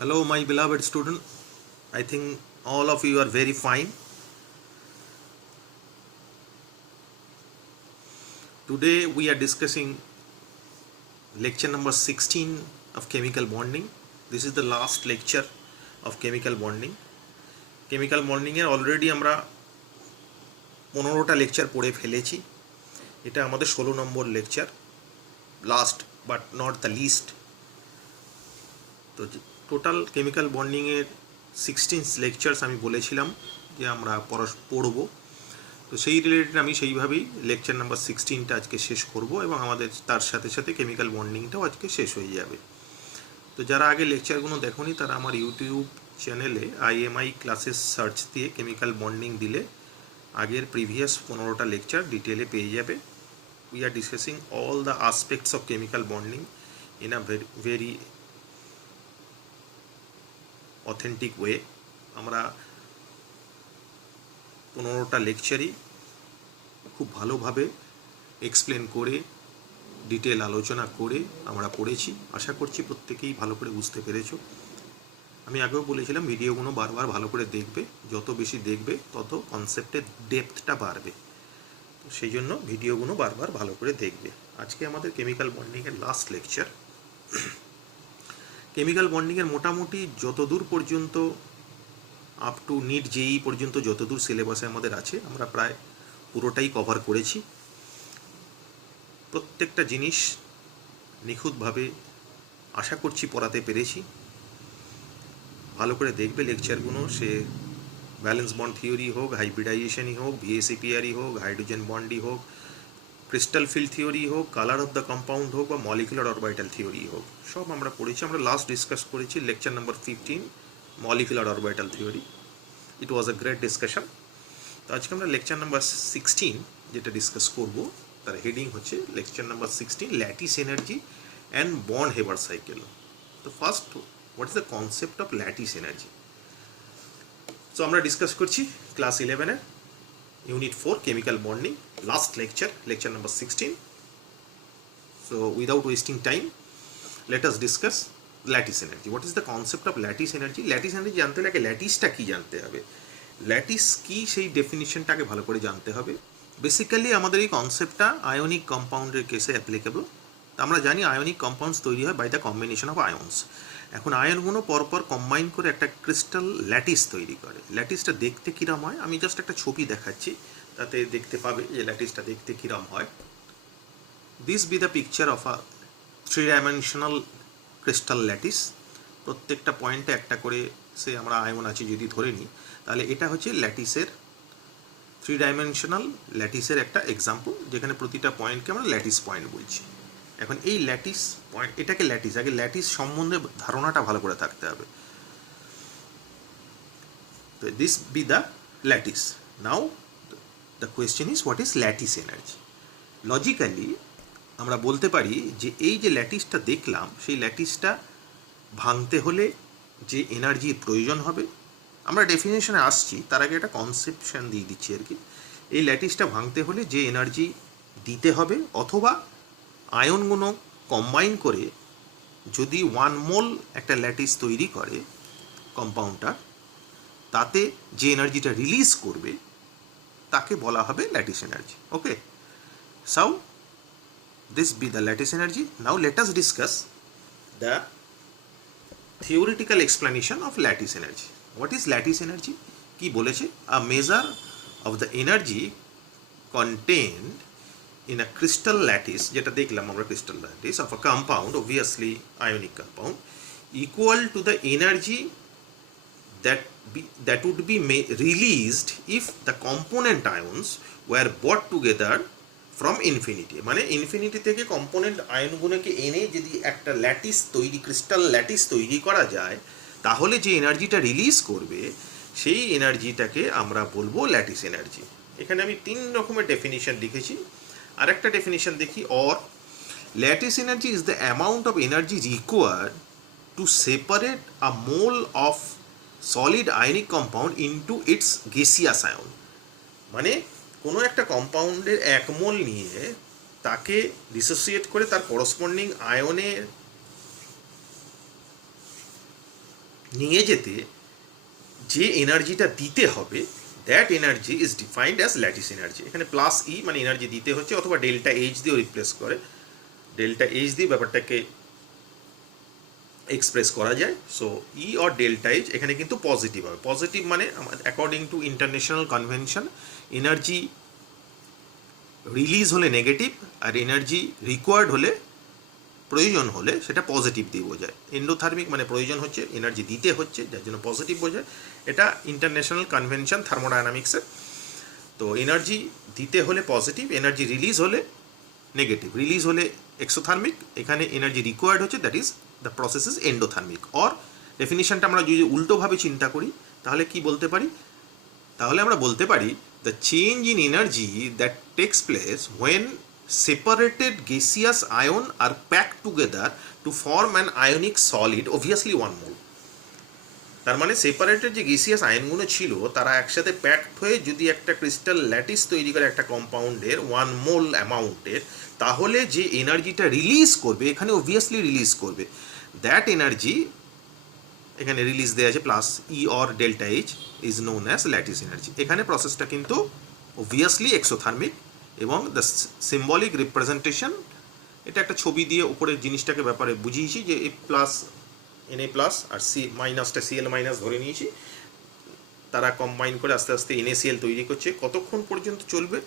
Hello, my beloved student. I think all of you are very fine. Today we are discussing lecture number 16 of chemical bonding. This is the last lecture of chemical bonding. Chemical bonding এর already আমরা 15টা lecture পড়ে ফেলেছি। এটা আমাদের 16 number lecture, last but not the least. তো total chemical bonding এর 16 lectures আমি বলেছিলাম যে আমরা পড়ব। তো সেই রিলেটেড আমি সেইভাবেই লেকচার নাম্বার 16টা আজকে শেষ করব এবং আমাদের তার সাথে সাথে কেমিক্যাল বন্ডিংটাও আজকে শেষ হয়ে যাবে। তো যারা আগে লেকচারগুলো দেখোনি তারা আমার ইউটিউব চ্যানেলে IMI ক্লাসেস সার্চ দিয়ে কেমিক্যাল বন্ডিং দিলে আগের প্রিভিয়াস 15টা লেকচার ডিটেলে পেয়ে যাবে। We are discussing all the aspects of chemical bonding in a very authentic way. আমরা 15টা লেকচারই খুব ভালোভাবে এক্সপ্লেন করে ডিটেল আলোচনা করে আমরা পড়েছি। আশা করছি প্রত্যেকেই ভালো করে বুঝতে পেরেছো। আমি আগেও বলেছিলাম ভিডিওগুলো বারবার ভালো করে দেখবে, যত বেশি দেখবে তত কনসেপ্টের ডেপথটা বাড়বে। তো সেই জন্য ভিডিওগুলো বারবার ভালো করে দেখবে। আজকে আমাদের কেমিক্যাল বন্ডিংয়ের লাস্ট লেকচার। কেমিক্যাল বন্ডিংয়ের মোটামুটি যতদূর পর্যন্ত আপ টু নিট জেই পর্যন্ত যতদূর সিলেবাসে আমাদের আছে আমরা প্রায় পুরোটাই কভার করেছি। প্রত্যেকটা জিনিস নিখুঁতভাবে আশা করছি পড়াতে পেরেছি। ভালো করে দেখবে লেকচারগুলো, সে ব্যালেন্স বন্ড থিওরি হোক, হাইব্রিডাইজেশনই হোক, VSEPRই হোক, হাইড্রোজেন বন্ডই হোক, ক্রিস্টাল ফিল্ড থিওরি হোক, কালার অফ দ্য কম্পাউন্ড হোক বা মলিকুলার অরবিটাল থিওরি হোক, সব আমরা পড়েছি। আমরা লাস্ট ডিসকাস করেছি lecture number 15 molecular orbital theory. It was a great discussion. তো আজকে আমরা লেকচার নাম্বার 16 যেটা ডিসকাস করব তার হেডিং হচ্ছে lecture number 16 lattice energy and bond Haber cycle. তো first, what is the concept of lattice energy? So আমরা discuss করছি ক্লাস 11-এর unit 4 chemical bonding, last lecture, lecture number 16। So without wasting time let us discuss lattice energy. What is the concept of lattice energy? Lattice energy জানতে হলে আগে ল্যাটিসটা কী জানতে হবে, lattice কী সেই ডেফিনিশনটাকে ভালো করে জানতে হবে। বেসিক্যালি আমাদের এই কনসেপ্টটা আয়নিক কম্পাউন্ডের কেসে অ্যাপ্লিকেবল। আমরা জানি আয়নিক কম্পাউন্ডস তৈরি হয় by the combination of ions. এখন আয়নগুলো পরপর কম্বাইন করে একটা ক্রিস্টাল ল্যাটিস তৈরি করে। ল্যাটিসটা দেখতে কীরম হয় আমি জাস্ট একটা ছবি দেখাচ্ছি, তাতে দেখতে পাবে যে ল্যাটিসটা দেখতে কীরম হয়। This be the picture of a three dimensional crystal lattice. প্রত্যেকটা পয়েন্টে একটা করে সে আমরা আয়ন আছে যদি ধরে নিই, তাহলে এটা হচ্ছে ল্যাটিসের 3-ডাইমেনশনাল ল্যাটিসের একটা এক্সাম্পল, যেখানে প্রতিটা পয়েন্টকে আমরা ল্যাটিস পয়েন্ট বলছি। এখন এই ল্যাটিস পয়েন্ট, এটাকে ল্যাটিস, আগে ল্যাটিস সম্বন্ধে ধারণাটা ভালো করে থাকতে হবে। তো this be the lattice. Now the question is what is lattice energy? Logically আমরা বলতে পারি যে এই যে ল্যাটিসটা দেখলাম, সেই ল্যাটিসটা ভাঙতে হলে যে এনার্জির প্রয়োজন হবে, আমরা ডেফিনেশনে আসছি, তার আগে একটা কনসেপশন দিয়ে দিচ্ছি আর কি। এই ল্যাটিসটা ভাঙতে হলে যে এনার্জি দিতে হবে, অথবা আয়নগুলো কম্বাইন করে যদি 1 মোল একটা ল্যাটিস তৈরি করে কম্পাউন্ডটা, তাতে যে এনার্জিটা রিলিজ করবে তাকে বলা হবে lattice energy. Okay, so this be the lattice energy. Now let us discuss the theoretical explanation of lattice energy. What is lattice energy? কি বলেছে? A measure of the energy contained in a crystal lattice, যেটা দেখলাম আমরা crystal lattice of a compound, obviously ionic compound, equal to the energy that would be released if the component ions were brought together from infinity. মানে infinity থেকে component আয়নগুলোকে এনে যদি একটা lattice তৈরি, crystal lattice তৈরি করা যায়, তাহলে যে এনার্জিটা রিলিজ করবে সেই এনার্জিটাকে আমরা বলবো ল্যাটিস এনার্জি। এখানে আমি 3 রকমের ডেফিনিশন লিখেছি। আর একটা ডেফিনিশন দেখি, or lattice energy is the amount of energy required to separate a mole of solid ionic compound into it's gaseous ion. মানে কোনো একটা কম্পাউন্ডের 1 মোল নিয়ে তাকে ডিসোসিয়েট করে তার করসপন্ডিং আয়নের নিয়ে যেতে যে এনার্জিটা দিতে হবে, that energy is defined as lattice energy. এখানে প্লাস ই মানে এনার্জি দিতে হচ্ছে, অথবা ডেল্টা এইচ দিয়েও রিপ্লেস করে, ডেল্টা এইচ দিয়ে ব্যাপারটাকে এক্সপ্রেস করা যায়। So E or delta H এখানে কিন্তু পজিটিভ হবে। পজিটিভ মানে according to international convention energy release হলে নেগেটিভ, আর এনার্জি রিকোয়ার্ড হলে, প্রয়োজন হলে, সেটা পজিটিভ দিয়ে বোঝায়। এন্ডোথার্মিক মানে প্রয়োজন হচ্ছে, এনার্জি দিতে হচ্ছে, যার জন্য পজিটিভ বোঝায়। এটা ইন্টারন্যাশনাল কনভেনশন থার্মোডায়নামিক্সের। তো এনার্জি দিতে হলে পজিটিভ, এনার্জি রিলিজ হলে নেগেটিভ। রিলিজ হলে এক্সোথার্মিক, এখানে এনার্জি রিকোয়ার্ড হচ্ছে, that is the process is endothermic. Or ডেফিনিশনটা আমরা যদি উল্টোভাবে চিন্তা করি তাহলে কি বলতে পারি? তাহলে আমরা বলতে পারি the change in energy that takes place when separated gaseous ion are packed together to form an ionic solid, obviously 1 mole. তার মানে সেপারেটেড যে গেসিয়াস আয়নগুলো ছিল তারা একসাথে প্যাকড হয়ে যদি একটা ক্রিস্টাল ল্যাটিস তৈরি করে একটা কম্পাউন্ডের 1 মোল অ্যামাউন্টের, তাহলে যে এনার্জিটা রিলিজ করবে, এখানে অবভিয়াসলি রিলিজ করবে, দ্যাট এনার্জি এখানে রিলিজ দেওয়া আছে plus E or delta H is known as lattice energy. এখানে প্রসেসটা কিন্তু অবভিয়াসলি এক্সোথার্মিক, এবং দ্য সিম্বলিক রিপ্রেজেন্টেশন, এটা একটা ছবি দিয়ে উপরের জিনিসটাকে ব্যাপারে বুঝিয়েছি যে A plus N A plus আর সি মাইনাসটা সিএল মাইনাস ধরে নিয়েছি, তারা কম্বাইন করে আস্তে আস্তে এনএসিএল তৈরি করছে। কতক্ষণ পর্যন্ত চলবে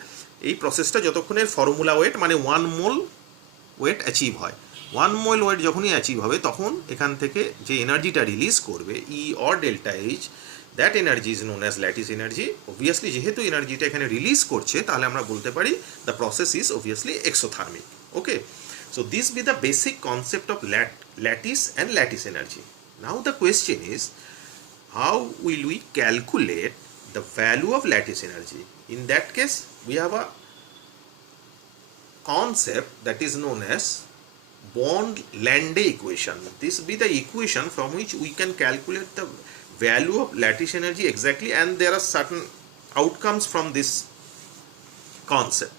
এই প্রসেসটা? যতক্ষণের ফর্মুলা ওয়েট মানে 1 মোল ওয়েট অ্যাচিভ হয়। 1 মোল ওয়েট যখনই অ্যাচিভ হবে তখন এখান থেকে যে এনার্জিটা রিলিজ করবে E or delta H, that energy is known as lattice energy. Obviously যেহেতু এনার্জিটা এখানে রিলিজ করছে, তাহলে আমরা বলতে পারি the process is obviously exothermic. Okay, so this be the basic concept of lattice and lattice energy. Now the question is, how will we calculate the value of lattice energy? In that case, we have a concept that is known as Bond-Lande equation. This be the equation from which we can calculate the value of lattice energy exactly, and there are certain outcomes from this concept.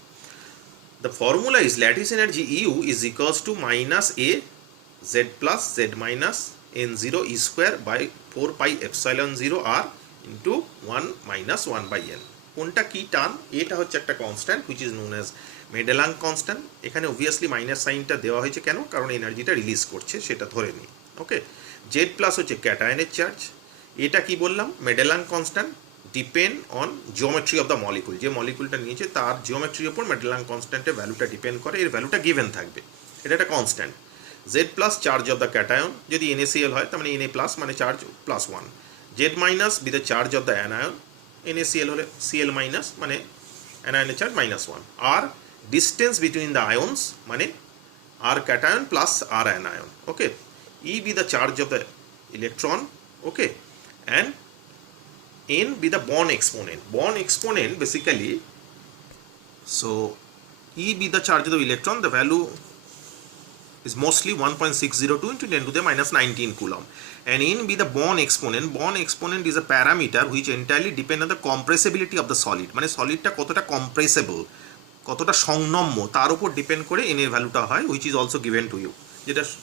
The formula is lattice energy U is equals to minus A Z plus Z minus N0 E square by 4 pi epsilon 0 R into 1 minus 1 by N. কোনটা কি term? এটা হচ্ছে একটা constant which is known as Madelung constant. এখানে obviously minus সাইনটা দেওয়া হয়েছে কেন? কারণ এনার্জিটা রিলিজ করছে সেটা ধরে নিই। ওকে, জেড প্লাস হচ্ছে ক্যাটায়নের চার্জ। এটা কি বললাম? Madelung constant depend on geometry of the molecule. যে মলিকুলটা নিয়েছে তার জিওমেট্রির ওপর মেডেলাং কনস্ট্যান্টের ভ্যালুটা ডিপেন্ড করে, এর ভ্যালুটা গিভেন থাকবে, এটা একটা constant. Z plus charge of the cation, যদি NaCl হয় তার মানে Na প্লাস মানে charge plus 1। Z minus be the charge of the anion, NaCl হলে Cl মাইনাস মানে অ্যানায়নের চার্জ -1। আর ডিস্টেন্স বিটুইন দ্য আয়নস মানে R cation plus R anion. Okay, E be the charge of the electron, okay, and N be the Born exponent. Born exponent basically, so E be the charge of the electron, the value is mostly 1.602 into 10 to the minus 19 coulomb, and N be the Born exponent. Born exponent is a parameter which entirely depend on the compressibility of the solid, মানে সলিডটা কতটা compressible, কতটা সংনম্য, তার উপর depend করে N এর ভ্যালুটা হয়, which is also given to you,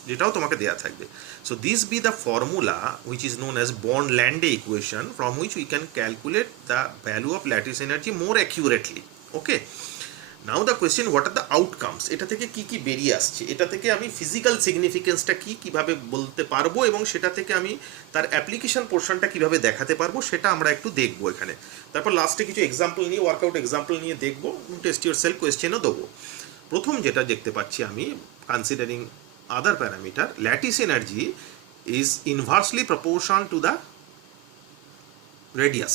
যেটাও তোমাকে দেয়া থাকবে। So this be the formula which is known as Bond-Lande equation, from which we can calculate the value of lattice energy more accurately. Okay, now the question, what are the outcomes? এটা থেকে কি কি বেরিয়ে আসছে, এটা থেকে আমি physical সিগনিফিকেন্সটা কীভাবে বলতে পারবো, এবং সেটা থেকে আমি তার অ্যাপ্লিকেশন পোর্শনটা কীভাবে দেখাতে পারবো, সেটা আমরা একটু দেখবো এখানে। তারপর লাস্টে কিছু এক্সাম্পল নিয়ে, ওয়ার্কআউট এক্সাম্পল নিয়ে দেখবো, টেস্ট ইউর সেলফ কোয়েশ্চেনও দেবো। প্রথম যেটা দেখতে পাচ্ছি আমি, considering other parameter, lattice energy is inversely proportional to the radius.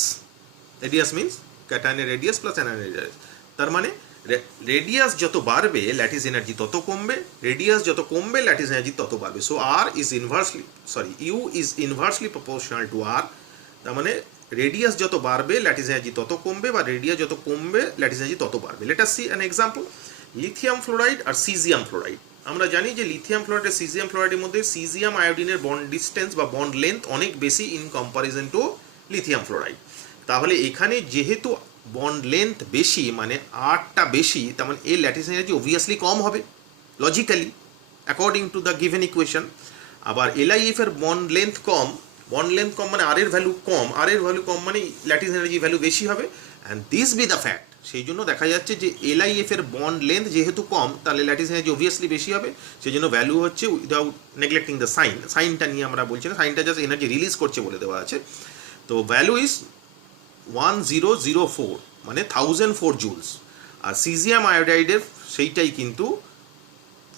Radius means cation radius plus anion radius. তার মানে রেডিয়াস যত বাড়বে ল্যাটিস এনার্জি তত কমবে, রেডিয়াস যত কমবে ল্যাটিস এনার্জি তত বাড়বে। So U is inversely proportional to R. তার মানে রেডিয়াস যত বাড়বে ল্যাটিস এনার্জি তত কমবে, বা রেডিয়াস যত কমবে ল্যাটিস এনার্জি তত বাড়বে। Let us see an example. Lithium fluoride আর সিজিয়াম ফ্লোরাইড। আমরা জানি যে লিথিয়াম ফ্লোরাইড আর সিজিয়াম ফ্লোরাইডের মধ্যে সিজিয়াম আয়োডিনের বন্ড ডিস্টেন্স বা বন্ড লেন্থ অনেক বেশি in comparison to lithium fluoride. তাহলে এখানে যেহেতু বন্ড লেন্থ বেশি মানে আরটা বেশি, তার মানে এর ল্যাটিস এনার্জি অবভিয়াসলি কম হবে logically according to the given equation. আবার LiF এর বন্ড লেন্থ কম, বন্ড লেন্থ কম মানে আর এর ভ্যালু কম, আর এর ভ্যালু কম মানে ল্যাটিস এনার্জি ভ্যালু বেশি হবে, and this be the fact. সেই জন্য দেখা যাচ্ছে যে LIF এর বন্ড লেন্থ যেহেতু কম, তাহলে ল্যাটিস এনার্জি অবভিয়াসলি বেশি হবে। সেই জন্য ভ্যালু হচ্ছে, উইদাউট নেগলেক্টিং দ্য সাইন, সাইনটা নিয়ে আমরা বলছি না, সাইনটা জাস্ট এনার্জি রিলিজ করছে বলে দেওয়া আছে। তো ভ্যালু ইজ 1004, মানে 1004 জুলস। আর সিজিয়াম আয়োডাইডের সেইটাই কিন্তু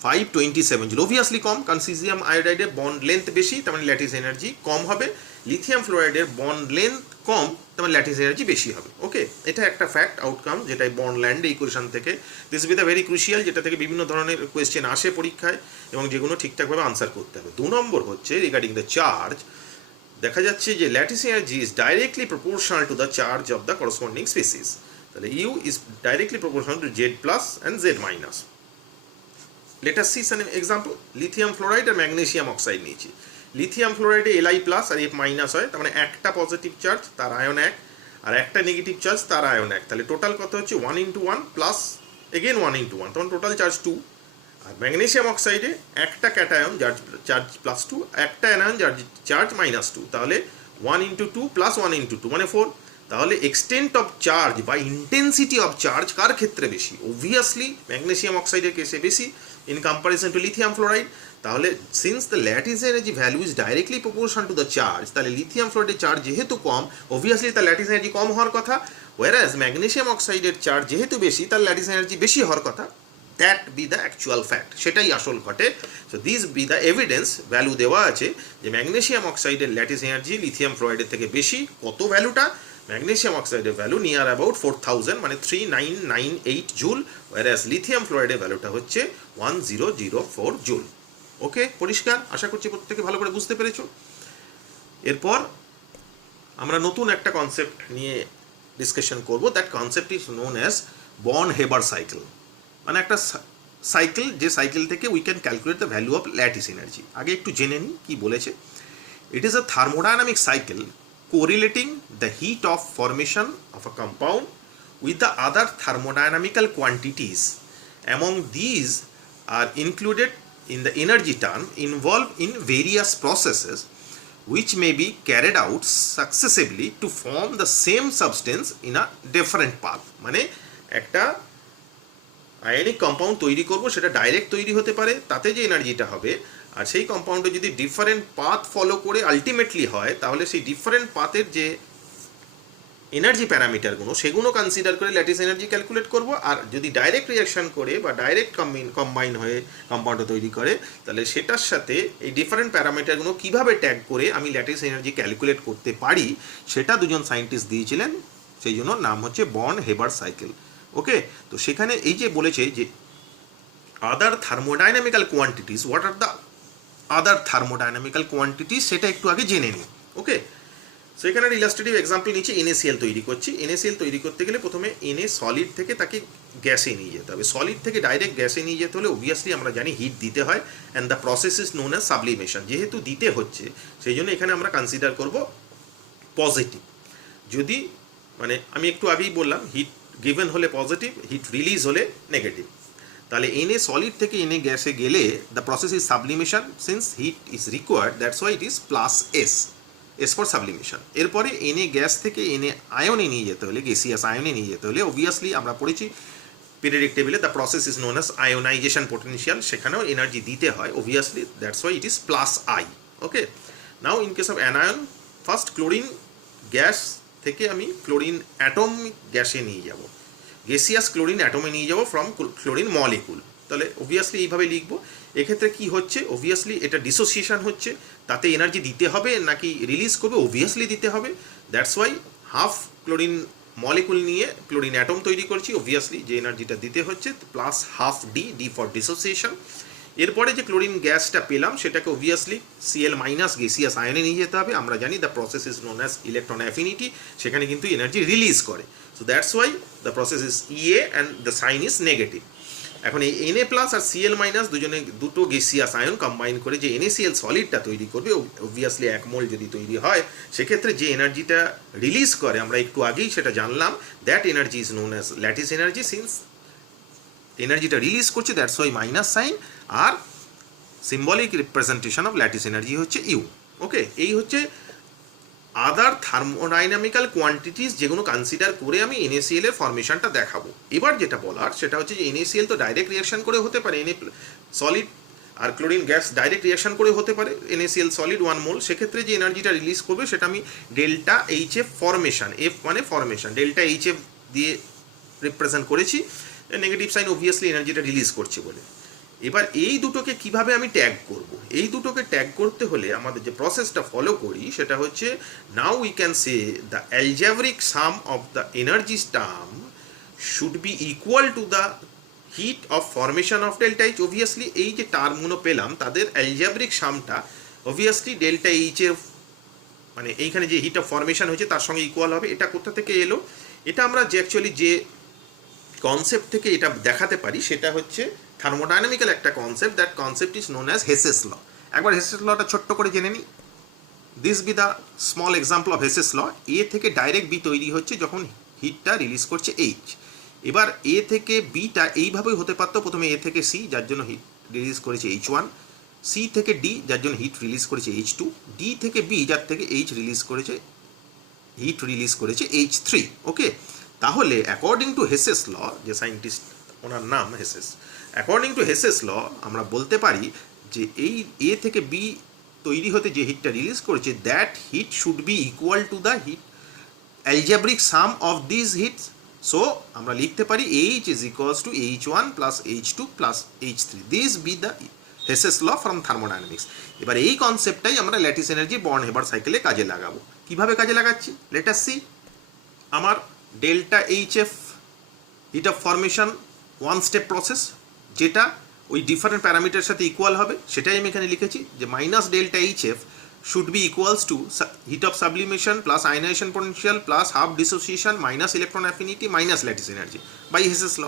527 জুল, অবভিয়াসলি কম, কারণ সিজিয়াম আয়োডাইডের বন্ড লেন্থ বেশি, তার মানে ল্যাটিস এনার্জি কম হবে। লিথিয়াম ফ্লোরাইডের বন্ড লেন্থ কম, তার মানে ল্যাটিস এনার্জি বেশি হবে। ওকে, এটা একটা ফ্যাক্ট আউটকাম, যেটাই বন্ড ল্যান্ড ইকুয়েশন থেকে। This be the very crucial, যেটা থেকে বিভিন্ন ধরনের কোয়েশ্চেন আসে পরীক্ষায় এবং যেগুলো ঠিকঠাকভাবে আনসার করতে হবে। 2 নম্বর হচ্ছে রিগার্ডিং দ্য চার্জ। দেখা যাচ্ছে যে lattice energy is directly proportional to the charge of the corresponding species. তাহলে U is directly proportional to Z plus and Z minus. Let us see some example. Lithium fluoride আর magnesium oxide নিয়েছি। Lithium ফ্লোরাইডে Li plus আর F minus হয়, তার মানে একটা positive charge তার আয়ন 1 আর একটা নেগেটিভ চার্জ তার আয়ন 1, তাহলে টোটাল কত হচ্ছে 1 × 1 প্লাস এগেন 1 × 1, তখন টোটাল চার্জ 2। আর ম্যাগনেসিয়াম অক্সাইডে একটা ক্যাটায়ন চার্জ প্লাস 2, একটা অ্যানায়ন চার্জ মাইনাস 2, তাহলে 1 × 2 প্লাস 1 × 2 মানে 4। তাহলে এক্সটেন্ট অফ চার্জ বা ইন্টেন্সিটি অফ চার্জ কার ক্ষেত্রে বেশি? অবভিয়াসলি ম্যাগনেসিয়াম অক্সাইডের কেসে বেশি in comparison to lithium fluoride. তাহলে since the lattice energy value is directly proportional to the charge, তাহলে লিথিয়াম ফ্লোরাইডের চার্জ যেহেতু কম, অবভিয়াসলি তার ল্যাটিস এনার্জি কম হওয়ার কথা, whereas ম্যাগনেসিয়াম অক্সাইডের চার্জ যেহেতু বেশি, তার ল্যাটিস এনার্জি বেশি হওয়ার কথা। That B the actual fact, সেটাই আসল ঘটে। So this be the evidence, value দেওয়া আছে যে ম্যাগনেসিয়াম অক্সাইডের ল্যাটিস এনার্জি লিথিয়াম ফ্লোরাইডের থেকে বেশি। কত ভ্যালুটা? ম্যাগনেসিয়াম অক্সাইডের ভ্যালু নিয়ার অ্যাবাউট 4000, মানে 3998 জুল, whereas লিথিয়াম ফ্লোরাইডের ভ্যালুটা হচ্ছে 1004 জুল। ওকে, পরিষ্কার? আশা করছি প্রত্যেকে ভালো করে বুঝতে পেরেছো। এরপর আমরা নতুন একটা কনসেপ্ট নিয়ে ডিসকাশন করব। That concept is known as born Haber cycle, মানে একটা সাইকেল, যে সাইকেল থেকে we can calculate the value of lattice energy. আগে একটু জেনে নিই কি বলেছে। It is a thermodynamic cycle correlating the heat of formation of a compound with the other thermodynamical quantities. Among these are included in the energy term involved in various processes which may be carried out successively to form the same substance in a different path. মানে একটা ionic compound তৈরি করব, সেটা direct তৈরি হতে পারে, তাতে যে এনার্জিটা হবে, আর সেই কম্পাউন্ডে যদি ডিফারেন্ট পাথ ফলো করে আলটিমেটলি হয়, তাহলে সেই ডিফারেন্ট পাথের যে এনার্জি প্যারামিটারগুলো সেগুলো কনসিডার করে ল্যাটিস এনার্জি ক্যালকুলেট করব। আর যদি ডাইরেক্ট রিয়াকশন করে বা ডাইরেক্ট কম্বাইন হয়ে কম্পাউন্ড তৈরি করে, তাহলে সেটার সাথে এই ডিফারেন্ট প্যারামিটারগুলো কীভাবে ট্যাগ করে আমি ল্যাটিস এনার্জি ক্যালকুলেট করতে পারি, সেটা দুজন সায়েন্টিস্ট দিয়েছিলেন, সেই জন্য নাম হচ্ছে বর্ন হেবার সাইকেল। ওকে, তো সেখানে এই যে বলেছে যে other thermodynamical quantities, what are the other thermodynamical quantities, সেটা একটু আগে জেনে নিই। ওকে, সো এখানে ইলাস্ট্রেটিভ এক্সাম্পল নিচে NaCl তৈরি করছি। NaCl তৈরি করতে গেলে প্রথমে Na সলিড থেকে তাকে গ্যাসে নিয়ে যেতে হবে। সলিড থেকে ডাইরেক্ট গ্যাসে নিয়ে যেতে হলে অবভিয়াসলি আমরা জানি হিট দিতে হয়, and the process is known as sublimation. যেহেতু দিতে হচ্ছে, সেই জন্য এখানে আমরা কনসিডার করব পজিটিভ। যদি মানে আমি একটু আগেই বললাম, হিট গিভেন হলে পজিটিভ, হিট রিলিজ হলে নেগেটিভ। তাহলে Na সলিড থেকে Na গ্যাসে গেলে the process is sublimation, since heat is required, that's why it is plus S for sublimation. এরপরে Na গ্যাস থেকে Na আয়নে নিয়ে যেতে হলে, গ্যাসিয়াস আয়নে নিয়ে যেতে হলে, অবভিয়াসলি আমরা পড়েছি পিরিয়ডিক টেবিলে, the process is known as ionisation potential, সেখানেও এনার্জি দিতে হয়, obviously that's why it is plus I। Okay, now in case of anion, first chlorine gas থেকে আমি ক্লোরিন অ্যাটম গ্যাসে নিয়ে যাব, গ্যাসিয়াস ক্লোরিন অ্যাটমে নিয়ে যাব ফ্রম ক্লোরিন মলিকুল। তাহলে অবভিয়াসলি এইভাবে লিখবো। এক্ষেত্রে কি হচ্ছে, অবভিয়াসলি এটা ডিসোসিয়েশন হচ্ছে, তাতে এনার্জি দিতে হবে নাকি রিলিজ করবে? অবভিয়াসলি দিতে হবে। That's why half chlorine molecule নিয়ে ক্লোরিন অ্যাটম তৈরি করছি, অবভিয়াসলি যে এনার্জিটা দিতে হচ্ছে plus half D for dissociation. এরপরে যে ক্লোরিন গ্যাসটা পেলাম, সেটাকে অবভিয়াসলি Cl মাইনাস গ্যাসিয়াস আয়নে নিয়ে যেতে হবে। আমরা জানি the process is known as electron affinity, সেখানে কিন্তু এনার্জি রিলিজ করে। So that's why the process is Ea and the sign is negative. এখন এই Na প্লাস আর Cl মাইনাস দুটো গ্যাসিয়াস আয়ন কম্বাইন করে যে NaCl সলিডটা তৈরি করবে, অবভিয়াসলি 1 মোল যদি তৈরি হয়, সেক্ষেত্রে যে এনার্জিটা রিলিজ করে আমরা একটু আগেই সেটা জানলাম, that energy is known as lattice energy, since এনার্জিটা রিলিজ করছে, দ্যাটস ওয়াই মাইনাস সাইন। আর symbolic representation of lattice energy হচ্ছে ইউ। ওকে, এই হচ্ছে আদার থার্মোডাইনামিক্যাল কোয়ান্টিটিস যেগুলো কনসিডার করে আমি NaCl এর ফরমেশনটা দেখাবো। এবার যেটা বলার সেটা হচ্ছে যে NaCl তো ডাইরেক্ট রিয়াকশন করে হতে পারে, সলিড আর ক্লোরিন গ্যাস ডাইরেক্ট রিয়াকশন করে হতে পারে, NaCl সলিড 1 মোল, সেক্ষেত্রে যে এনার্জিটা রিলিজ করবে সেটা আমি ডেল্টা এইচএফ ফরমেশন, এফ মানে ফরমেশন, ডেল্টা এইচএফ দিয়ে রিপ্রেজেন্ট করেছি, নেগেটিভ সাইন অবভিয়াসলি এনার্জিটা রিলিজ করছে বলে। এবার এই দুটোকে কিভাবে আমি ট্যাগ করব, এই দুটোকে ট্যাগ করতে হলে আমাদের যে প্রসেসটা ফলো করি সেটা হচ্ছে now we can say the algebraic sum of the energy term should be equal to the heat of formation of delta H. Obviously এই যে টার্মগুলো পেলাম তাদের অ্যালজেব্রিক সামটা অবভিয়াসলি ডেল্টা এইচের মানে এইখানে যে হিট অফ ফরমেশন হয়েছে তার সঙ্গে ইকুয়াল হবে। এটা কোথা থেকে এলো? এটা আমরা যে অ্যাকচুয়ালি যে কনসেপ্ট থেকে এটা দেখাতে পারি সেটা হচ্ছে থার্মোডাইনামিক্যাল একটা concept, that concept is known as Hess's law. একবার হেসেস লটা ছোট্ট করে জেনে নিই। This be the small example of Hess's law. A থেকে ডাইরেক্ট বি তৈরি হচ্ছে যখন হিটটা রিলিজ করছে এইচ। এবার এ থেকে বিটা এইভাবেই হতে পারতো, প্রথমে এ থেকে সি যার জন্য হিট রিলিজ করেছে H1, সি থেকে ডি যার জন্য হিট রিলিজ করেছে H2, ডি থেকে বি যার থেকে হিট রিলিজ করেছে H3। ওকে, তাহলে অ্যাকর্ডিং টু হেসেস ল, যে সায়েন্টিস্ট ওনার নাম হেসেস, অ্যাকর্ডিং টু হেসেস ল আমরা বলতে পারি যে এই এ থেকে বি তৈরি হতে যে হিটটা রিলিজ করেছে that heat should be equal to the heat algebraic sum of this heats. So আমরা লিখতে পারি H is equals to H1 plus H2 plus H3। This be the Hess's law from thermodynamics. এবার এই কনসেপ্টটাই আমরা lattice energy born Haber সাইকেলে কাজে লাগাবো। কিভাবে কাজে লাগাচ্ছি লেট আস সি। আমার delta HF heat of formation one step process, যেটা ওই ডিফারেন্ট প্যারামিটারের সাথে ইকুয়াল হবে, সেটাই আমি এখানে লিখেছি যে minus delta HF should be equals to heat of sublimation plus ionization potential plus half dissociation minus electron affinity minus lattice energy by Hess's law.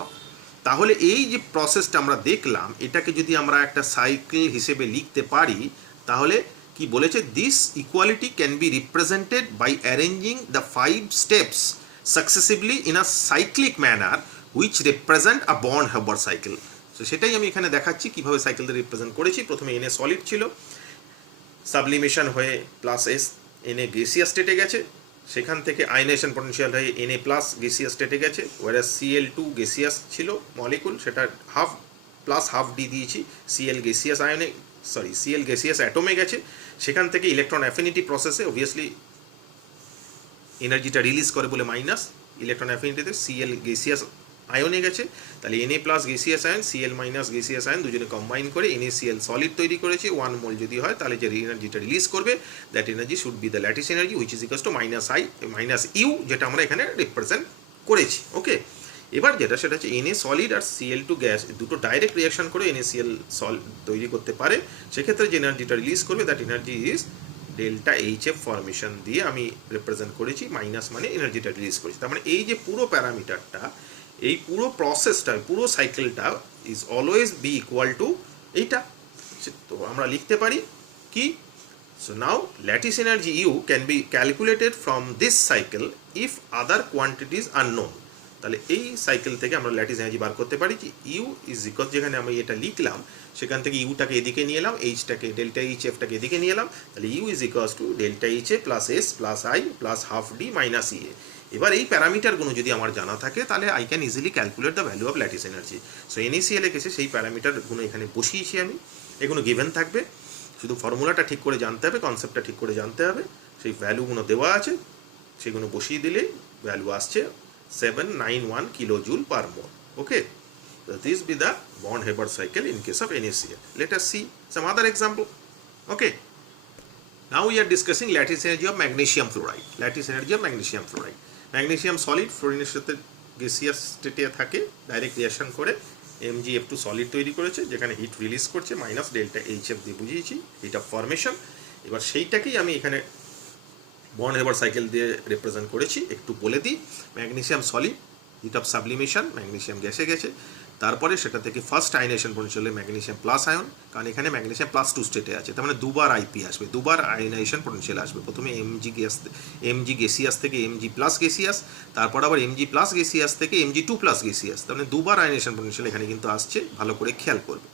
তাহলে এই যে প্রসেসটা আমরা দেখলাম এটাকে যদি আমরা একটা সাইকেল হিসেবে লিখতে পারি তাহলে কি বলেছে, this equality can be represented by arranging the 5 steps successively in a cyclic manner which represent a Born Haber cycle. তো সেটাই আমি এখানে দেখাচ্ছি কিভাবে সাইকেলটা রিপ্রেজেন্ট করেছি। প্রথমে এনএ সলিড ছিল, সাবলিমেশন হয়ে প্লাস এস এনএ গ্যাসিয়াস স্টেটে গেছে, সেখান থেকে আয়নাইজেশন পোটেনশিয়াল হয়ে এনএ প্লাস গ্যাসিয়াস স্টেটে গেছে, ওয়ারাস Cl2 গ্যাসিয়াস ছিল মলিকুল, সেটা হাফ প্লাস হাফ ডি দিয়েছি, Cl গ্যাসিয়াস অ্যাটমে গেছে, সেখান থেকে ইলেকট্রন অ্যাফিনিটি প্রসেসে অবভিয়াসলি এনার্জিটা রিলিজ করে বলে মাইনাস, ইলেকট্রন অ্যাফিনিটিতে Cl গ্যাসিয়াস আয়নে গেছে, তাহলে Na plus gaseous ion Cl minus gaseous ion দুজনে কম্বাইন করে NaCl সলিড তৈরি করেছে। 1 মোল যদি হয় তাহলে যে এনার্জিটা রিলিজ করবে that energy should be the lattice energy which is equals to minus U, যেটা আমরা এখানে রিপ্রেজেন্ট করেছি। ওকে, এবার যেটা সেটা হচ্ছে Na সলিড আর Cl2 গ্যাস দুটো ডাইরেক্ট রিয়াকশন করে NaCl সল তৈরি করতে পারে, সেক্ষেত্রে যে এনার্জিটা রিলিজ করবে that energy is delta HF formation দিয়ে আমি রিপ্রেজেন্ট করেছি, মাইনাস মানে এনার্জিটা রিলিজ করেছি। তার মানে এই যে পুরো প্যারামিটারটা, এই পুরো প্রসেসটা, পুরো সাইকেলটা is always be equal to এইটা। তো আমরা লিখতে পারি কি, so now lattice energy U can be calculated from this cycle if other quantities are known. তাহলে এই সাইকেল থেকে আমরা ল্যাটিস এনার্জি বার করতে পারি যে ইউ ইজ ইকুয়াল, যেখানে আমি এটা লিখলাম সেখান থেকে ইউটাকে এদিকে নিয়ে এলাম, এইচটাকে ডেল্টা এইচএফটাকে এদিকে নিয়ে এলাম, তাহলে U is equals to delta HF plus S plus I plus half D minus EA. এবার এই প্যারামিটারগুলো যদি আমার জানা থাকে তাহলে I can easily calculate the value of lattice energy. So NaCl এসে সেই প্যারামিটারগুলো এখানে বসিয়েছি আমি, এগুলো গিভেন থাকবে, শুধু ফর্মুলাটা ঠিক করে জানতে হবে, কনসেপ্টটা ঠিক করে জানতে হবে, সেই ভ্যালুগুলো দেওয়া আছে সেগুলো বসিয়ে দিলে ভ্যালু আসছে 791 kilojoule per mole. Okay, so this be the Born-Haber cycle in case of NaCl. Let us see some other example. Okay, now we are discussing lattice energy of magnesium fluoride. Lattice energy of magnesium fluoride. Magnesium solid ফ্লোরিনের সাথে gaseous স্টেটে থাকে, direct reaction করে MgF2 solid তৈরি করেছে, যেখানে hit release করছে minus delta HF দিয়ে বুঝিয়েছি হিট অফ ফরমেশন। এবার সেইটাকেই আমি এখানে বর্ন-হেবার সাইকেল দিয়ে রিপ্রেজেন্ট করেছি। একটু বলে দিই, magnesium solid heat of sublimation, magnesium গ্যাসে গেছে, তারপরে সেটা থেকে ফার্স্ট আয়নাইজেশন পোটেনশিয়ালে ম্যাগনেসিয়াম প্লাস আয়ন, কারণ এখানে ম্যাগনেসিয়াম প্লাস 2 স্টেটে আছে, তার মানে দুবার আইপি আসবে, দুবার আয়নাইজেশন পোটেনশিয়াল আসবে। প্রথমে এমজি গ্যাসিয়াস থেকে Mg প্লাস গ্যাসিয়াস, তারপর আবার Mg প্লাস গ্যাসিয়াস থেকে Mg2 প্লাস গ্যাসিয়াস, তার মানে দুবার আয়নাইজেশন পোটেনশিয়াল এখানে কিন্তু আসছে, ভালো করে খেয়াল করবে।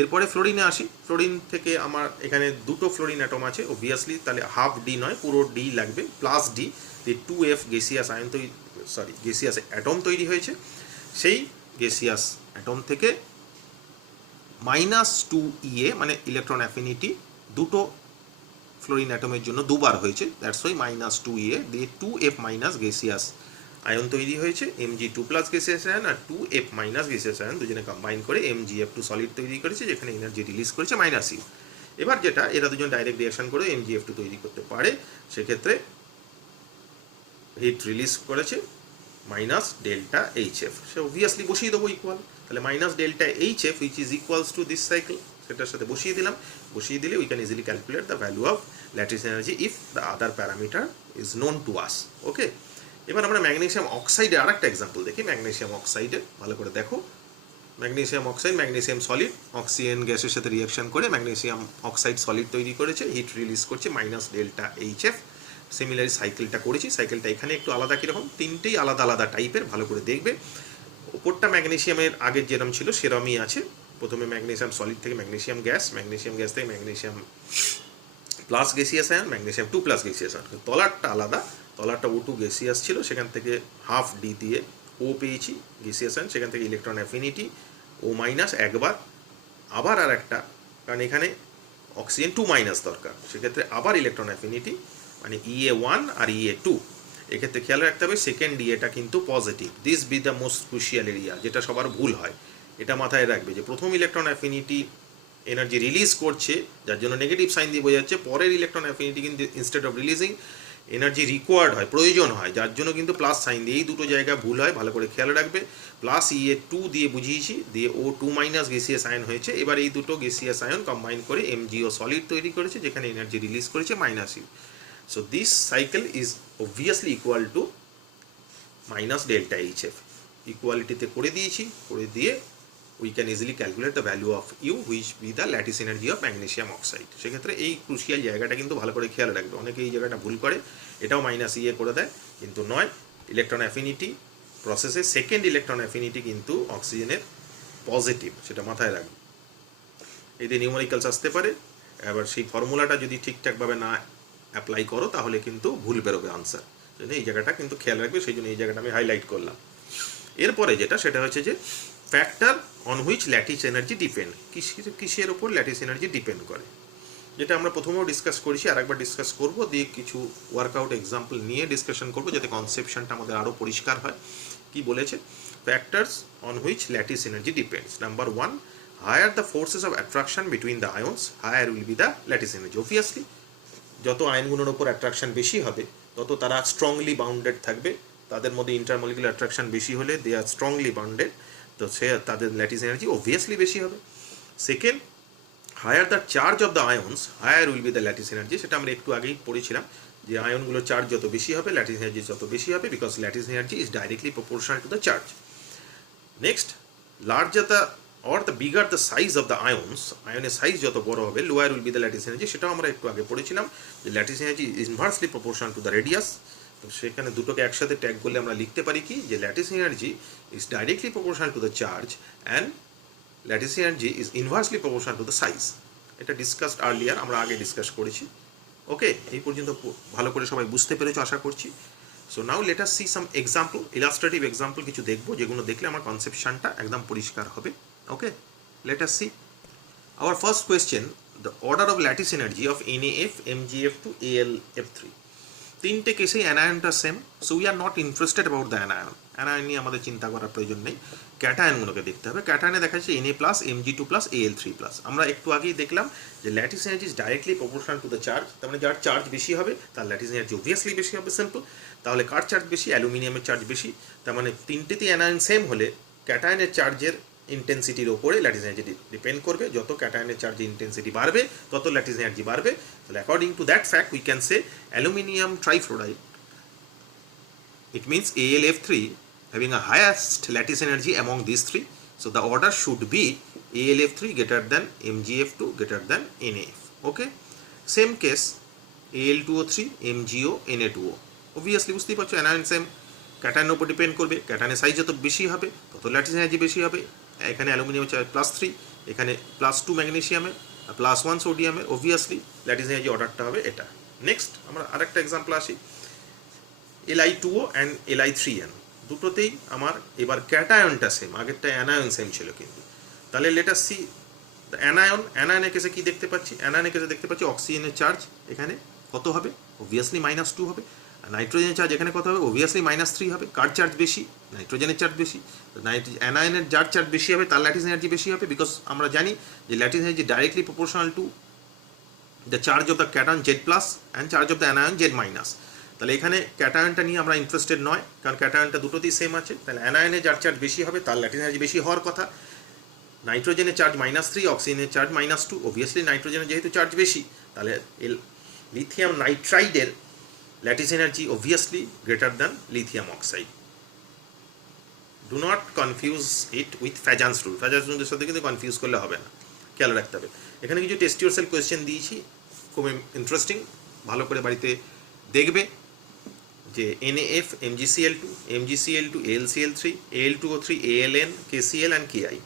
এরপরে ফ্লোরিনে আসি। ফ্লোরিন থেকে আমার এখানে দুটো ফ্লোরিন অ্যাটম আছে অবভিয়াসলি, তাহলে হাফ ডি নয় পুরো ডি লাগবে, প্লাস ডি দিয়ে 2F গ্যাসিয়াস আয়ন তৈরি, গ্যাসিয়াস অ্যাটম তৈরি হয়েছে। সেই গ্যাসিয়াস অ্যাটম থেকে -2 মানে ইলেকট্রন অ্যাফিনিটি দুটো ফ্লোরিন অ্যাটমের জন্য দুবার হয়েছে, দ্যাটস ওয়াই -2 দিয়ে 2F মাইনাস গ্যাসিয়াস আয়ন তৈরি হয়েছে, Mg2+ গ্যাসিয়াস আয়ন আর 2F মাইনাস গ্যাসিয়াস আয়ন দুজনে কম্বাইন করে MgF2 সলিড তৈরি করেছে, যেখানে এনার্জি রিলিজ করেছে -U। এবার যেটা এরা দুজন ডাইরেক্ট রিঅ্যাকশন করে MgF2 তৈরি করতে পারে, সেক্ষেত্রে হিট রিলিজ করেছে -ΔHF। সে অবভিয়াসলি বসিয়ে দেবো ইকুয়াল, তাহলে -ΔHF which is equals to this cycle, সেটার সাথে বসিয়ে দিলাম। বসিয়ে দিলে we can easily calculate the value of lattice energy if the other parameter is known to us. Okay, এবার আমরা ম্যাগনেসিয়াম অক্সাইডের আর একটা এক্সাম্পল দেখি। ম্যাগনেসিয়াম অক্সাইডের ভালো করে দেখো, magnesium oxide, magnesium solid oxygen গ্যাসের সাথে রিঅ্যাকশন করে ম্যাগনেসিয়াম অক্সাইড সলিড তৈরি করেছে, হিট রিলিজ করছে -ΔHF। সিমিলার সাইকেলটা করেছি, সাইকেলটা এখানে একটু আলাদা কীরকম, তিনটেই আলাদা আলাদা টাইপের, ভালো করে দেখবে। ওপরটা ম্যাগনেসিয়ামের আগের যেরকম ছিল সেরমই আছে। প্রথমে ম্যাগনেসিয়াম সলিড থেকে ম্যাগনেসিয়াম গ্যাস থেকে magnesium plus gaseous ion, magnesium 2+ gaseous ion. তলারটা আলাদা, তলারটা O2 গ্যাসিয়াস ছিল, সেখান থেকে হাফ ডি দিয়ে ও পেয়েছি গ্যাসিয়াস আয়ন, সেখান থেকে ইলেকট্রন অ্যাফিনিটি O- একবার, আবার আর একটা, কারণ এখানে অক্সিজেন 2- দরকার, সেক্ষেত্রে আবার ইলেকট্রন অ্যাফিনিটি মানে EA1 আর EA2। এক্ষেত্রে খেয়াল রাখতে হবে সেকেন্ড ডিএটা কিন্তু positive, this be the most crucial area, যেটা সবার ভুল হয়। এটা মাথায় রাখবে যে প্রথম ইলেকট্রন অ্যাফিনিটি এনার্জি রিলিজ করছে, যার জন্য নেগেটিভ সাইন দিয়ে বোঝাচ্ছে, পরের ইলেকট্রন অ্যাফিনিটি কিন্তু instead of releasing energy required হয়, প্রয়োজন হয়, যার জন্য কিন্তু প্লাস সাইন দিয়ে, এই দুটো জায়গা ভুল হয়, ভালো করে খেয়াল রাখবে। প্লাস EA2 দিয়ে বুঝিয়েছি, দিয়ে O2- গ্যাসিয়াস আয়ন হয়েছে। এবার এই দুটো গ্যাসিয়াস আয়ন কম্বাইন করে MgO সলিড তৈরি করেছে, যেখানে এনার্জি রিলিজ করেছে -U। So this cycle is obviously equal to -ΔHF। ইকুয়ালিটিতে করে দিয়েছি, করে দিয়ে we can easily calculate the value of U which be the lattice energy of magnesium oxide। সেক্ষেত্রে এই ক্রুশিয়াল জায়গাটা কিন্তু ভালো করে খেয়াল রাখবে, অনেকে এই জায়গাটা ভুল করে, এটাও -EA করে দেয়, কিন্তু নয়। ইলেকট্রন অ্যাফিনিটি প্রসেসে সেকেন্ড ইলেকট্রন অ্যাফিনিটি কিন্তু অক্সিজেনের পজিটিভ, সেটা মাথায় রাখবে। এতে নিউমেরিক্যালস আসতে পারে, এবার সেই ফর্মুলাটা যদি ঠিকঠাকভাবে না অ্যাপ্লাই করো তাহলে কিন্তু ভুল বেরোবে আনসার, জন্য এই জায়গাটা কিন্তু খেয়াল রাখবে, সেই জন্য এই জায়গাটা আমি হাইলাইট করলাম। এরপরে যেটা সেটা হচ্ছে যে factor on which lattice energy depend, কিসের ওপর ল্যাটিস এনার্জি ডিপেন্ড করে, যেটা আমরা প্রথমেও ডিসকাস করেছি, আর একবার ডিসকাস করবো, দিয়ে কিছু ওয়ার্কআউট এক্সাম্পল নিয়ে ডিসকাশন করবো, যাতে কনসেপশনটা আমাদের আরও পরিষ্কার হয়। কি বলেছে, factors on which lattice energy depends. Number 1, higher the forces of attraction between the ions, higher will be the lattice energy. Obviously যত আয়নগুলোর ওপর অ্যাট্রাকশন বেশি হবে তত তারা স্ট্রংলি বাউন্ডেড থাকবে, তাদের মধ্যে ইন্টারমলিকুলার অ্যাট্রাকশন বেশি হলে দে আর স্ট্রংলি বাউন্ডেড, তো সে তাদের ল্যাটিস এনার্জি অবভিয়াসলি বেশি হবে। Second, higher the charge of the ions, higher will be the lattice energy. সেটা আমরা একটু আগেই পড়েছিলাম যে আয়নগুলোর চার্জ যত বেশি হবে ল্যাটিস এনার্জি তত বেশি হবে, because lattice energy is directly proportional to the charge. Next, larger the or the bigger the size of the ions, আয়নের সাইজ যত বড় হবে lower will be the lattice energy, সেটাও আমরা একটু আগে পড়েছিলাম যে lattice energy is inversely proportional to the radius। তো সেখানে দুটোকে একসাথে ট্যাগ করলে আমরা লিখতে পারি কি, যে lattice energy is directly proportional to the charge and lattice energy is inversely proportional to the size। এটা ডিসকাসড আর্লিয়ার, আমরা আগে ডিসকাস করেছি। ওকে, এই পর্যন্ত ভালো করে সবাই বুঝতে পেরেছো আশা করছি। So now let us see some example, illustrative example কিছু দেখবো, যেগুলো দেখলে আমার কনসেপশনটা একদম পরিষ্কার হবে। Okay, let us see. Our first question, the order of lattice energy of NAF, MgF2, AlF3. তিনটে কেসেই অ্যানায়নটা same, so we are not interested about the anion. Anion নিয়ে আমাদের চিন্তা করার প্রয়োজন নেই, ক্যাটায়নগুলোকে দেখতে হবে। ক্যাটায়নে দেখা যাচ্ছে Na+, Mg2+, Al3+। আমরা একটু আগেই দেখলাম যে lattice energy is directly proportional to the charge, তার মানে যার চার্জ বেশি হবে তার ল্যাটিস এনার্জি অবভিয়াসলি বেশি হবে, সিম্পল। তাহলে কার চার্জ বেশি, অ্যালুমিনিয়ামের চার্জ বেশি, তার মানে তিনটেতেই অ্যানায়ন সেম হলে ক্যাটায়নের চার্জের ইন্টেন্সিটির ওপরে ল্যাটিস এনার্জি ডিপেন্ড করবে। যত ক্যাটায়নের চার্জ ইন্টেন্সিটি বাড়বে তত ল্যাটিস এনার্জি বাড়বে। তাহলে according to that fact we can say aluminium trifluoride, it means AlF3 having a highest lattice energy among these three, so the order should be AlF3 greater than MgF2 greater than NAF. Okay, same case Al2O3, MgO, Na2O। obviously বুঝতেই পারছো anion same, ক্যাটায়নের উপর depend করবে, ক্যাটায়নের size যত বেশি হবে তত lattice energy বেশি হবে। এখানে অ্যালুমিনিয়াম চার্জ +3, এখানে +2 ম্যাগনেসিয়ামে আর +1 সোডিয়ামে, অবভিয়াসলি ল্যাটিস এনার্জি অর্ডারটা হবে এটা। নেক্সট আমরা আরেকটা এক্সাম্পল আসি, Li2O অ্যান্ড Li3N দুটোতেই আমার এবার ক্যাটায়নটা সেম, আগেরটা অ্যানায়ন সেম ছিল কিন্তু। তাহলে লেট আস সি অ্যানায়নের কেসে কি দেখতে পাচ্ছি, অ্যানায়নের কেসে দেখতে পাচ্ছি অক্সিজেনের চার্জ এখানে কত হবে, অবভিয়াসলি -2 হবে। আর নাইট্রোজেনের চার্জ এখানে কত হবে, অবভিয়াসলি -3 হবে। কার চার্জ বেশি, নাইট্রোজেনের চার্জ বেশি। অ্যানায়নের যার চার্জ বেশি হবে তার ল্যাটিস এনার্জি বেশি হবে, বিকজ আমরা জানি যে lattice energy directly proportional to the charge of the cation Z+ and charge of the anion Z-। তাহলে এখানে ক্যাটায়নটা নিয়ে আমরা ইন্টারেস্টেড নয়, কারণ ক্যাটায়নটা দুটোতেই সেম আছে। তাহলে অ্যানায়নে যার চার্জ বেশি হবে তার ল্যাটিস এনার্জি বেশি হওয়ার কথা। নাইট্রোজেনের চার্জ -3, অক্সিজেনের চার্জ -2, অবভিয়াসলি নাইট্রোজেনের যেহেতু চার্জ বেশি, তাহলে লিথিয়াম নাইট্রাইডের lattice energy obviously greater than lithium oxide. Do not confuse it with Fajans rule, Fajans রুলের সাথে কিন্তু কনফিউজ করলে হবে না, খেয়াল রাখতে হবে। এখানে কিছু টেস্ট ইয়োরসেলফ কোয়েশ্চেন দিয়েছি, খুব ইন্টারেস্টিং, ভালো করে বাড়িতে দেখবে। যে NaF, MgCl2, MgCl2, AlCl3, Al2O3, AlN, KCl and KI।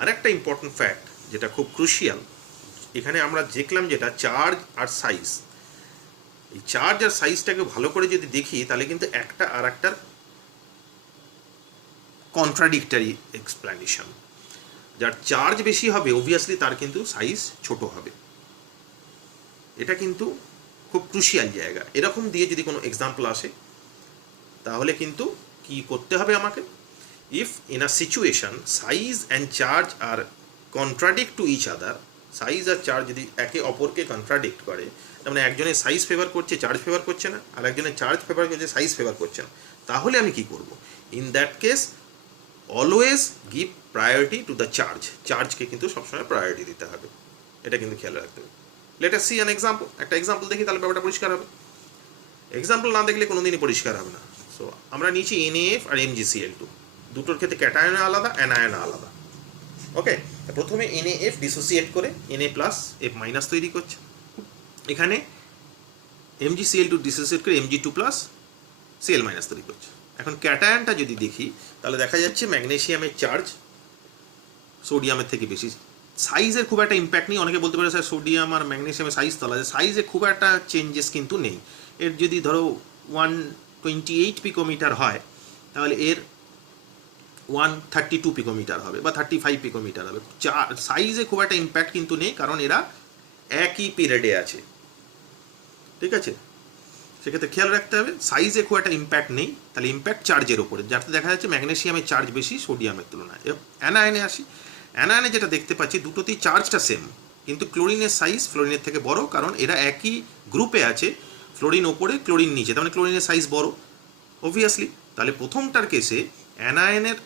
আর একটা ইম্পর্টেন্ট ফ্যাক্ট যেটা খুব ক্রুশিয়াল, এখানে আমরা দেখলাম যেটা চার্জ আর সাইজ, এই চার্জ আর সাইজটাকে ভালো করে যদি দেখি তাহলে কিন্তু একটা আর একটার কন্ট্রাডিক্টরি এক্সপ্লেনেশন। যার চার্জ বেশি হবে অবভিয়াসলি তার কিন্তু সাইজ ছোট হবে, এটা কিন্তু খুব ক্রুশিয়াল জায়গা। এরকম দিয়ে যদি কোনো এক্সাম্পল আসে তাহলে কিন্তু কি করতে হবে আমাকে, if in a situation size and charge are contradict to each other, size are charge যদি একে অপরকে কন্ট্রাডিক্ট করে, তার মানে একজনের সাইজ ফেভার করছে, চার্জ ফেভার করছে না, আর একজনের চার্জ ফেভার করছে, সাইজ ফেভার করছে না, তাহলে আমি কি করব, in that case always give priority to the charge, চার্জকে কিন্তু সবসময় প্রায়োরিটি দিতে হবে, এটা কিন্তু খেয়াল রাখতে হবে। Late us see an example, একটা এক্সাম্পল দেখি তাহলে ব্যাপারটা পরিষ্কার হবে। এক্সাম্পল না দেখলে কোনোদিনই পরিষ্কার হবে না। সো আমরা নিচ্ছি NaF আর MgCl2, দুটোর ক্ষেত্রে ক্যাটায়ন আলাদা, অ্যানায়ন আলাদা। ওকে, প্রথমে NaF ডিসোসিয়েট করে Na+F- তৈরি করছে, এখানে MgCl2 ডিসোসিয়েট করে Mg2+ Cl- তৈরি করছে। এখন ক্যাটায়নটা যদি দেখি তাহলে দেখা যাচ্ছে ম্যাগনেসিয়ামের চার্জ সোডিয়ামের থেকে বেশি, সাইজের খুব একটা ইম্প্যাক্ট নেই। অনেকে বলতে পারে স্যার সোডিয়াম আর ম্যাগনেসিয়ামের সাইজ তলা, সাইজে খুব একটা চেঞ্জেস কিন্তু নেই। এর যদি ধরো 128 পিকোমিটার হয় তাহলে এর 132 পিকোমিটার হবে বা 35 পিকোমিটার হবে, সাইজে খুব একটা ইম্প্যাক্ট কিন্তু নেই, কারণ এরা একই পিরিয়ডে আছে, ঠিক আছে। সেক্ষেত্রে খেয়াল রাখতে হবে সাইজে খুব একটা ইম্প্যাক্ট নেই, তাহলে ইম্প্যাক্ট চার্জের ওপরে, যাতে দেখা যাচ্ছে ম্যাগনেসিয়ামের চার্জ বেশি সোডিয়ামের তুলনায়। অ্যানায়নে আসি, অ্যানায়নে যেটা দেখতে পাচ্ছি দুটোতেই চার্জটা সেম, কিন্তু ক্লোরিনের সাইজ ফ্লোরিনের থেকে বড়, কারণ এরা একই গ্রুপে আছে, ফ্লোরিন ওপরে ক্লোরিন নিচে, তার মানে ক্লোরিনের সাইজ বড় অবভিয়াসলি। তাহলে প্রথমটার কেসে অ্যানায়নের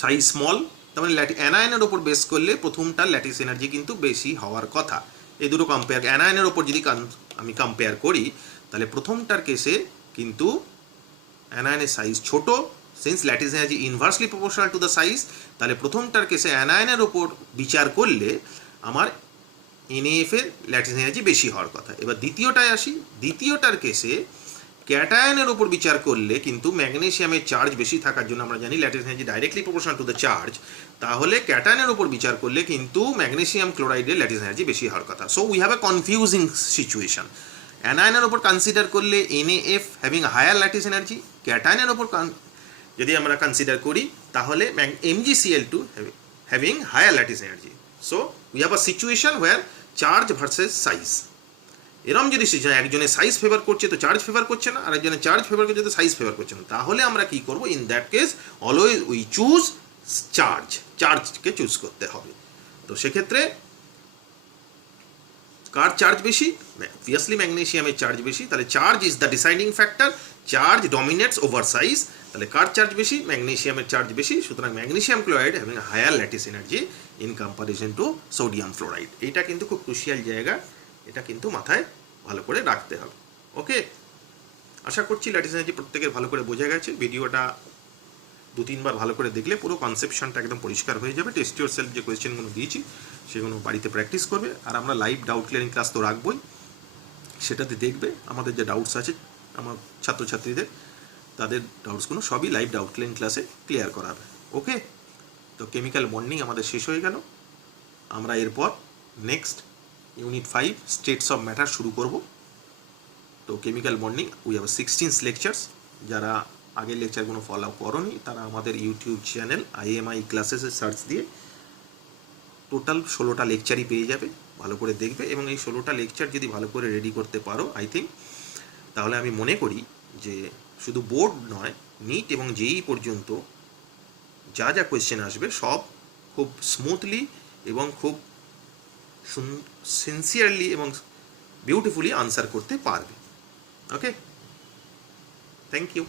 সাইজ স্মল, তার মানে অ্যানায়নের ওপর বেস করলে প্রথমটার ল্যাটিস এনার্জি কিন্তু বেশি হওয়ার কথা। এই দুটো কম্পেয়ার, অ্যানায়নের ওপর যদি আমি কম্পেয়ার করি তাহলে প্রথমটার কেসে কিন্তু অ্যানায়নের সাইজ ছোট, since lattice energy inversely proportional to the size, তাহলে প্রথমটার কেসে অ্যানায়নের ওপর বিচার করলে আমার NaF এর ল্যাটিস এনার্জি বেশি হওয়ার কথা। এবার দ্বিতীয়টায় আসি, দ্বিতীয়টার কেসে ক্যাটায়নের ওপর বিচার করলে কিন্তু ম্যাগনেসিয়ামের চার্জ বেশি থাকার জন্য আমরা জানি lattice energy directly proportional to the charge, তাহলে ক্যাটায়নের ওপর বিচার করলে কিন্তু ম্যাগনেসিয়াম ক্লোরাইডের ল্যাটিস এনার্জি বেশি হওয়ার কথা। So we have a confusing situation. অ্যানায়নের ওপর কনসিডার করলে NaF having higher lattice energy, ক্যাটায়নের ওপর যদি আমরা কনসিডার করি তাহলে MgCl2 having higher lattice energy. So we have a situation where charge versus size. এরম যদি একজনের সাইজ ফেভার করছে তো চার্জ ফেভার করছে না, আর একজনের চার্জ ফেভার করছে তো সাইজ ফেভার করছে না, তাহলে আমরা কি করব, in that case always we choose charge, চার্জকে চুজ করতে হবে। তো সেক্ষেত্রে কার চার্জ বেশি, অবভিয়াসলি ম্যাগনেসিয়ামের চার্জ বেশি, তাহলে charge is the deciding factor, charge dominates over size, তাহলে কার চার্জ বেশি, ম্যাগনেসিয়ামের চার্জ বেশি, সুতরাং magnesium chloride having higher lattice energy in comparison to sodium fluoride. এটা কিন্তু খুব ক্রুশিয়াল জায়গা, এটা কিন্তু মাথায় ভালো করে রাখতে হবে। ওকে, আশা করছি ল্যাটিস এনার্জি প্রত্যেকের ভালো করে বোঝা গেছে। ভিডিওটা 2-3 বার ভালো করে দেখলে পুরো কনসেপশনটা একদম পরিষ্কার হয়ে যাবে। টেস্ট ইয়োরসেলফ যে কোয়েশ্চেনগুলো দিয়েছি সেগুলো বাড়িতে প্র্যাকটিস করবে, আর আমরা লাইভ ডাউট ক্লিয়ারিং ক্লাস তো রাখবই, সেটাতে দেখবে আমাদের যে ডাউটস আছে আমার ছাত্রছাত্রীদের, তাদের ডাউটসগুলো সবই লাইভ ডাউট ক্লিয়ারিং ক্লাসে ক্লিয়ার করা হবে। ওকে, তো কেমিক্যাল বন্ডিং আমাদের শেষ হয়ে গেল। আমরা এরপর next unit 5 states of matter শুরু করব। তো chemical bonding we have 16 lectures. যারা আগের লেকচারগুলো ফলো করনি তারা আমাদের ইউটিউব চ্যানেল IMI ক্লাসেসে সার্চ দিয়ে টোটাল 16টা লেকচারই পেয়ে যাবে। ভালো করে দেখবে এবং এই 16টা লেকচার যদি ভালো করে রেডি করতে পারো আই থিঙ্ক, তাহলে আমি মনে করি যে শুধু বোর্ড নয়, নিট এবং জেই পর্যন্ত যা যা কোয়েশ্চেন আসবে সব খুব স্মুথলি এবং খুব সিনসিয়ারলি এবং বিউটিফুলি আনসার করতে পারবে। ওকে, থ্যাংক ইউ।